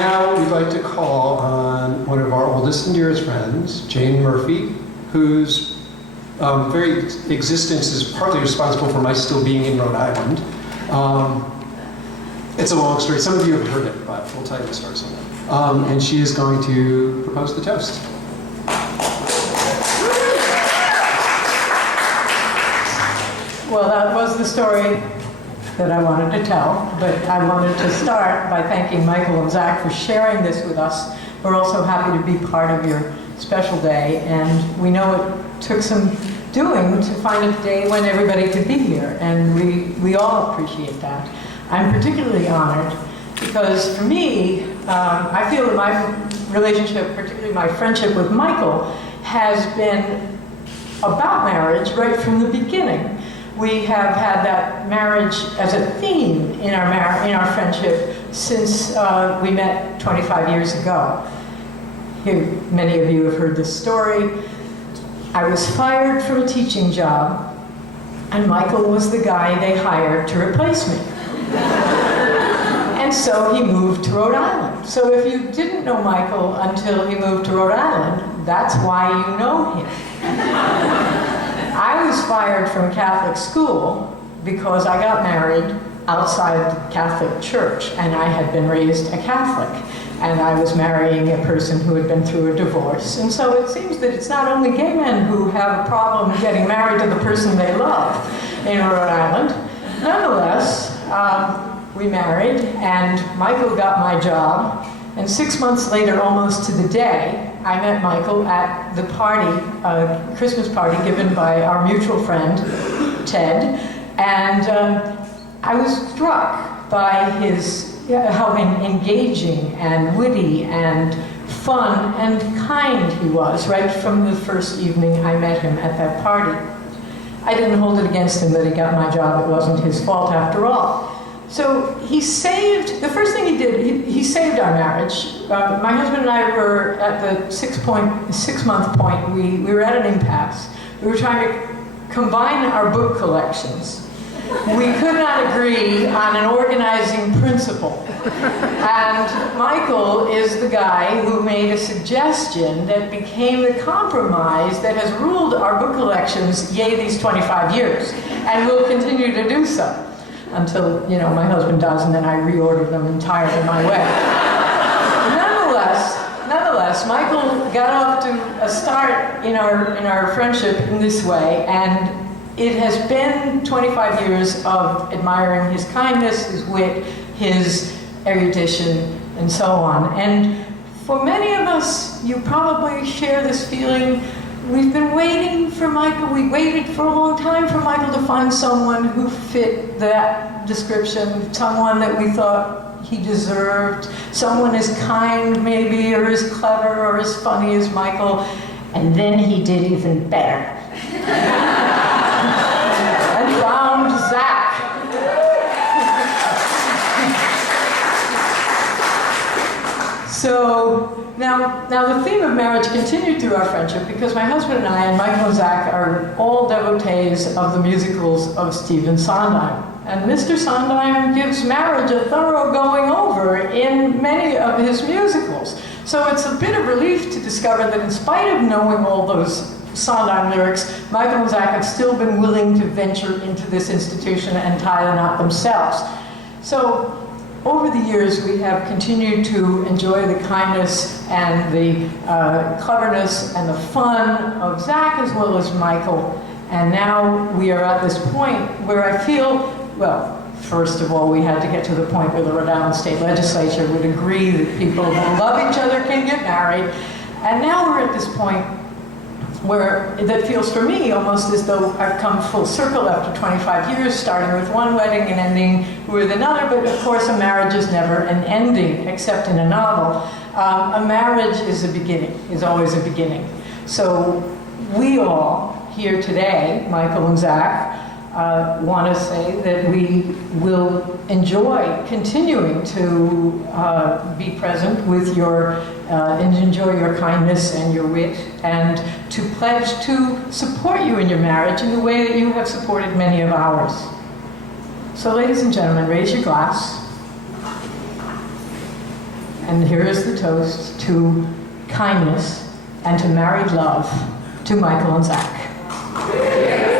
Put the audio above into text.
now we'd like to call on one of our oldest and dearest friends, Jane Murphy, whose very existence is partly responsible for my still being in Rhode Island. It's a long story. Some of you have heard it, but we'll tell you the story sometime. And she is going to propose the toast. Well, that was the story that I wanted to tell, but I wanted to start by thanking Michael and Zach for sharing this with us. We're also happy to be part of your special day, and we know it took some doing to find a day when everybody could be here, and we all appreciate that. I'm particularly honored because for me, I feel that my relationship, particularly my friendship with Michael, has been about marriage right from the beginning. We have had that marriage as a theme in our friendship since we met 25 years ago. Here, many of you have heard this story. I was fired from a teaching job, and Michael was the guy they hired to replace me. And so he moved to Rhode Island. So if you didn't know Michael until he moved to Rhode Island, that's why you know him. I was fired from Catholic school because I got married outside the Catholic Church, and I had been raised a Catholic, and I was marrying a person who had been through a divorce. And so it seems that it's not only gay men who have a problem getting married to the person they love in Rhode Island. Nonetheless, we married, and Michael got my job, and 6 months later, almost to the day, I met Michael at the party, Christmas party given by our mutual friend, Ted, and I was struck by how engaging and witty and fun and kind he was right from the first evening I met him at that party. I didn't hold it against him that he got my job. It wasn't his fault after all. So the first thing he did, he saved our marriage. My husband and I were at the 6 month point, we were at an impasse. We were trying to combine our book collections. We could not agree on an organizing principle. And Michael is the guy who made a suggestion that became the compromise that has ruled our book collections, yea, these 25 years, and will continue to do so. Until, my husband does, and then I reorder them entirely my way. Nonetheless, Michael got off to a start in our friendship in this way, and it has been 25 years of admiring his kindness, his wit, his erudition, and so on. And for many of us, you probably share this feeling. We've been waiting for Michael. We waited for a long time for Michael to find someone who fit that description, someone that we thought he deserved, someone as kind maybe, or as clever, or as funny as Michael. And then he did even better. And found Zach. So now the theme of marriage continued through our friendship because my husband and I and Michael and Zach are all devotees of the musicals of Stephen Sondheim. And Mr. Sondheim gives marriage a thorough going over in many of his musicals. So it's a bit of relief to discover that in spite of knowing all those Sondheim lyrics, Michael and Zach have still been willing to venture into this institution and tie the knot themselves. So over the years, we have continued to enjoy the kindness and the cleverness and the fun of Zach as well as Michael. And now we are at this point where I feel, well, first of all, we had to get to the point where the Rhode Island State Legislature would agree that people who love each other can get married. And now we're at this point where that feels for me almost as though I've come full circle after 25 years, starting with one wedding and ending with another, but of course a marriage is never an ending, except in a novel. A marriage is a beginning, is always a beginning. So we all here today, Michael and Zach, want to say that we will enjoy continuing to be present with and enjoy your kindness and your wit, and to pledge to support you in your marriage in the way that you have supported many of ours. So ladies and gentlemen, raise your glass And here is the toast to kindness and to married love to Michael and Zach.